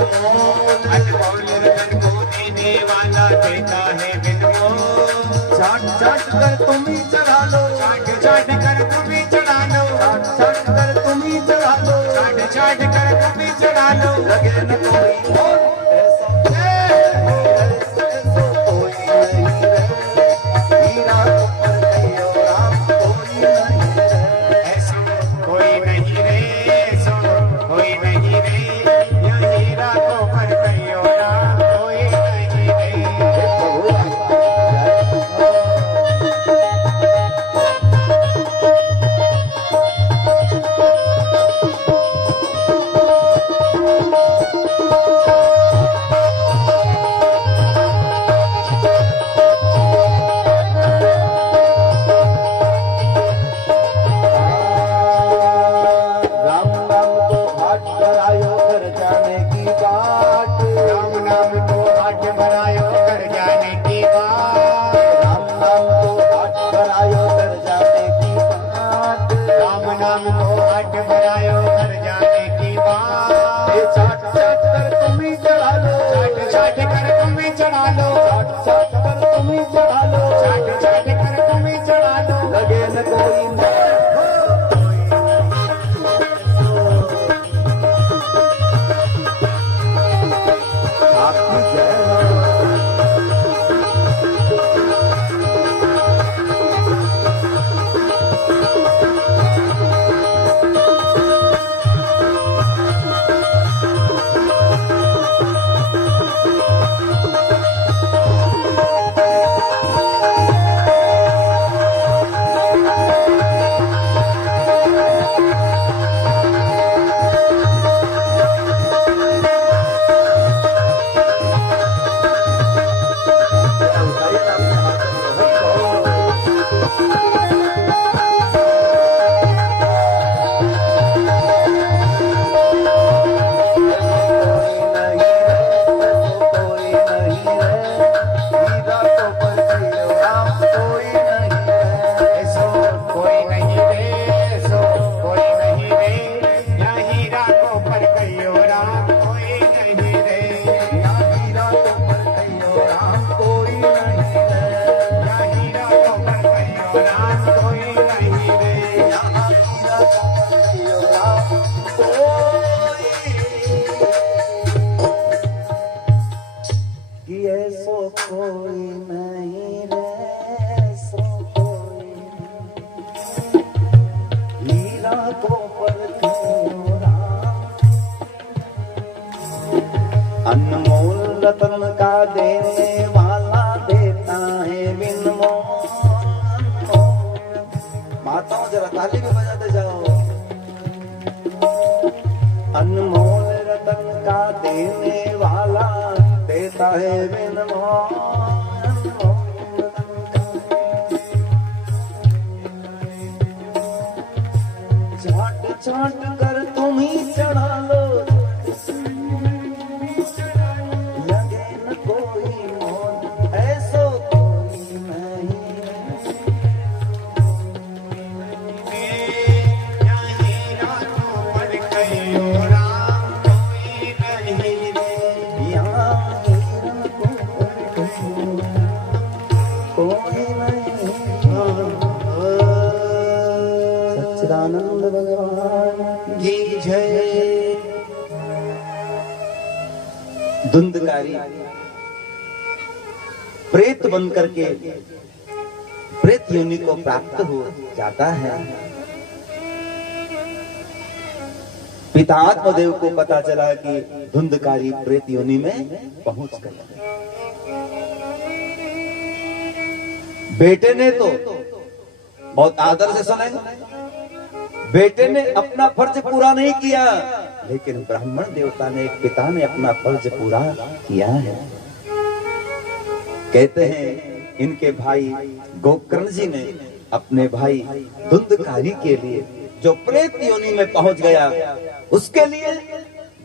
अनमोल रतन को देने वाला देता है बिन मोल। चाट चाट कर तुम ही चढ़ा लो, चाट चाट कर तुम ही चढ़ा लो, चाट चाट कर तुम ही चढ़ा लो, चाट चाट कर तुम ही चढ़ा लो। लगे न कोई और ऐसा ऐसा कोई नहीं है, हीरा ऊपर कहियो राम कोई नहीं है। ऐसा कोई नहीं रे, ऐसा कोई नहीं रे, या हीरा को पर कहियो राम कोई नहीं रे। राम नाम तो हाट करायो कर जाने की बात, राम नाम को हाथ बनायो कर जाने की बात, राम नाम तो हाट करायो कर जाने की बात। राम नाम को हाथ बनायो कर जाने की बात। ये चाट चाट कर तुम ही चढ़ा लो, चाट चाट कर तुम ही चढ़ा लो, चाट चाट कर तुम ही चढ़ा लो, चाट चाट कर तुम ही चढ़ा लो। लगे न कोई आपकी जय हो। ऐसो कोई नहीं रे, ऐसो कोई नहीं रे, या हीरा को पर कहियो राम कोई नहीं रे। या हीरा को पर कहियो राम कोई नहीं रे। ऐसो कोई नहीं रे, ऐसो कोई हीरा को पर कहियो राम। अनमोल रतन का देने वाला देता है बिन मोल। माताओं जरा ताली भी बजाते जाओ। अनमोल रतन का देने वाला देता है बिन मोल। चाट चाट कर तुम ही चढ़ा लो, लगे न कोई मोल, ऐसो कोई नहीं। या हीरा को पर कहियो राम कोई नहीं रे। यहाँ हीरा को पर कहियो कोई नहीं। सच्चिदानंद भगवान की जय। धुंधकारी प्रेत बन करके प्रेत योनि को प्राप्त हो जाता है। पिता आत्मदेव को पता चला कि धुंधकारी प्रेत योनि में पहुंच गया। बेटे ने तो बहुत आदर से सुने, बेटे ने अपना फर्ज पूरा नहीं किया, लेकिन ब्राह्मण देवता ने, पिता ने अपना फर्ज पूरा किया है। कहते हैं इनके भाई गोकर्ण जी ने अपने भाई धुंधकारी के लिए जो प्रेत योनि में पहुंच गया, उसके लिए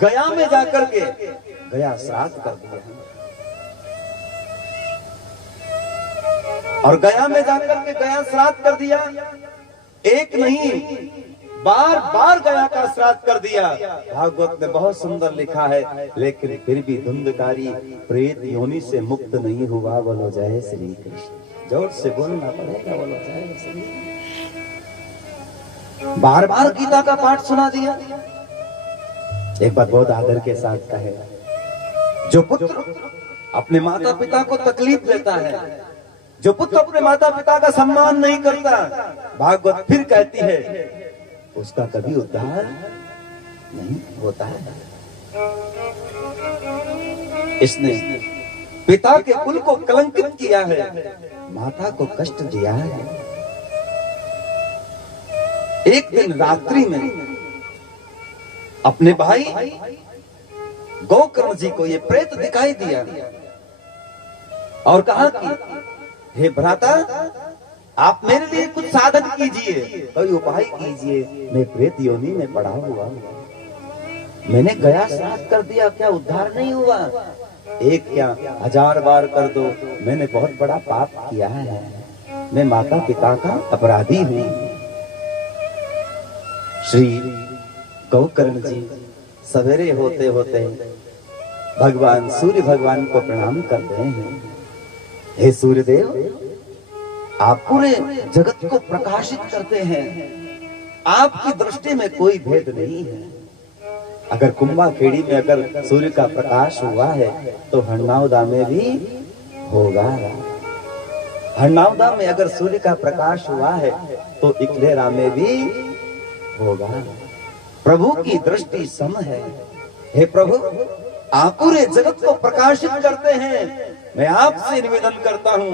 गया में जाकर के गया श्राद्ध कर दिया। और गया में जाकर के गया श्राद्ध कर दिया। एक नहीं बार बार गया का श्राद्ध कर दिया। भागवत में बहुत सुंदर लिखा है, लेकिन फिर भी धुंधकारी प्रेत योनि से मुक्त नहीं हुआ। बोलो जय श्री कृष्ण। जोर से बोलना पड़ेगा, बोलो जय श्री। बार बार गीता का पाठ सुना दिया। एक बात बहुत आदर के साथ कहे, जो पुत्र अपने माता पिता को तकलीफ देता है, जो पुत्र अपने माता पिता का सम्मान नहीं करता, भागवत फिर कहती है उसका कभी उद्धार नहीं होता है। इसने पिता के कुल को कलंकित किया है, माता को कष्ट दिया है। एक दिन रात्रि में अपने भाई गोकर्ण जी को ये प्रेत दिखाई दिया और कहा कि हे भ्राता, आप मेरे लिए कुछ साधन कीजिए, कोई उपाय कीजिए। मैं प्रेत योनि में पड़ा हुआ, मैंने गया श्राद्ध कर दिया, क्या उद्धार नहीं हुआ? एक क्या 1000 बार कर दो, मैंने बहुत बड़ा पाप किया है, मैं माता पिता का अपराधी हूं। श्री गोकर्ण जी सवेरे होते होते भगवान सूर्य भगवान को प्रणाम करते हैं। हे सूर्यदेव, आप पूरे जगत को प्रकाशित करते हैं, आपकी दृष्टि में कोई भेद नहीं है। अगर कुंभा खेड़ी में अगर सूर्य का प्रकाश हुआ है तो हरनावदा में भी होगा। हरनावदा में अगर सूर्य का प्रकाश हुआ है तो इकलेरा में भी होगा। प्रभु की दृष्टि सम है। हे प्रभु, आप पूरे जगत को प्रकाशित करते हैं। मैं आपसे निवेदन करता हूं,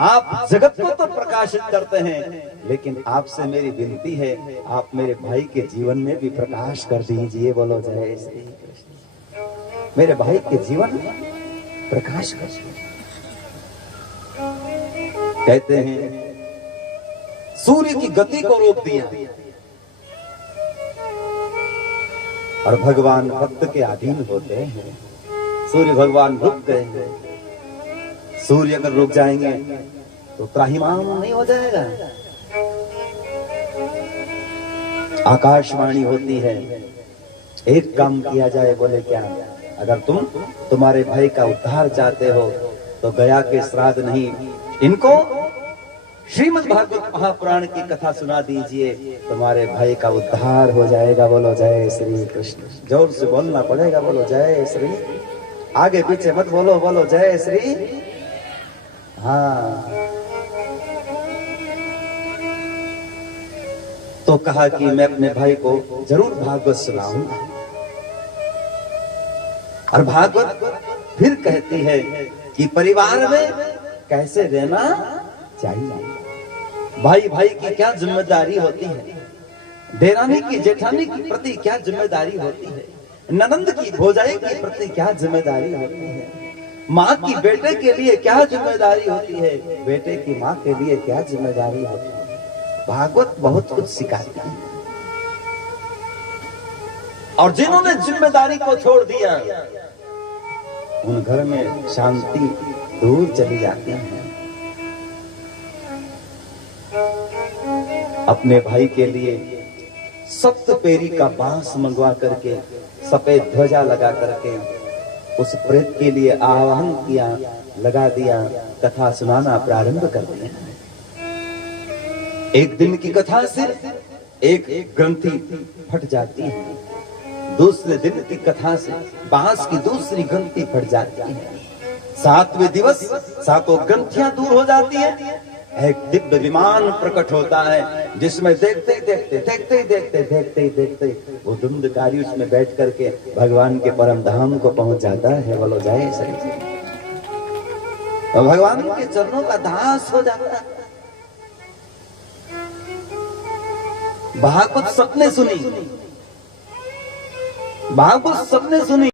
आप जगत को तो प्रकाशित करते हैं, लेकिन आपसे मेरी विनती है, आप मेरे भाई के जीवन में भी प्रकाश कर दीजिए। बोलो जय श्री कृष्ण। मेरे भाई के जीवन में प्रकाश कर दीजिए। कहते हैं सूर्य की गति को रोक दिया और भगवान भक्त के अधीन होते हैं। सूर्य भगवान रुक गए। सूर्य अगर रुक जाएंगे तो त्राहिमाम नहीं हो जाएगा। आकाशवाणी होती है, एक काम किया जाए। बोले क्या? अगर तुम्हारे भाई का उद्धार चाहते हो तो गया के श्राद्ध नहीं, इनको श्रीमद् भागवत महापुराण की कथा सुना दीजिए, तुम्हारे भाई का उद्धार हो जाएगा। बोलो जय श्री कृष्ण। जोर से बोलना पड़ेगा, बोलो जय श्री। आगे पीछे मत बोलो, बोलो जय श्री। हाँ, तो कहा कि मैं अपने भाई को जरूर भागवत सुनाऊंगा। और भागवत फिर कहती है कि परिवार में कैसे रहना चाहिए। भाई भाई की क्या जिम्मेदारी होती है, देरानी की जेठानी के प्रति क्या जिम्मेदारी होती है, ननंद की भौजाई के प्रति क्या जिम्मेदारी होती है, माँ की बेटे के लिए क्या जिम्मेदारी होती है, बेटे की माँ के लिए क्या जिम्मेदारी होती है। भागवत बहुत कुछ सिखाती है। और जिन्होंने जिम्मेदारी को छोड़ दिया उन घर में शांति दूर चली जाती है। अपने भाई के लिए सप्तपेरी का बांस मंगवा करके, सफेद ध्वजा लगा करके उस प्रेत के लिए आह्वान किया, लगा दिया, कथा सुनाना प्रारंभ कर दिया। एक दिन की कथा से एक ग्रंथि फट जाती है, दूसरे दिन की कथा से बांस की दूसरी ग्रंथि फट जाती है, 7वें दिवस 7 ग्रंथियां दूर हो जाती है। एक दिव्य विमान प्रकट होता है जिसमें देखते वो धुंधकारी उसमें बैठ करके भगवान के परम धाम को पहुंच जाता है। बोलो जय श्री कृष्ण। भगवान के चरणों का दास हो जाता है। भागवत सबने सुनी, भागवत सबने सुनी।